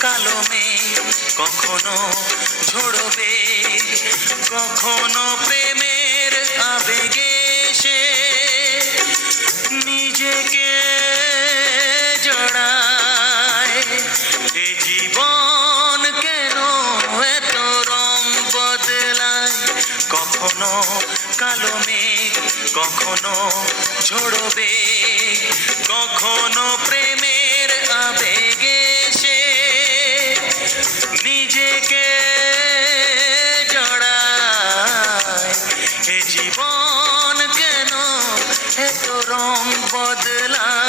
কালো মেঘ, কখনো ঝোড়বে, কখনো প্রেমের আবেগে সে নিজেকে জড়ায়। এ জীবন কেন এত রং বদলায়? কখনো কালো মেঘ, কখনো ঝোড়বে, কখনো প্রেমের আবেগে সে নিজেকে জড়ায়। এ জীবন কেন এত রং বদলায়?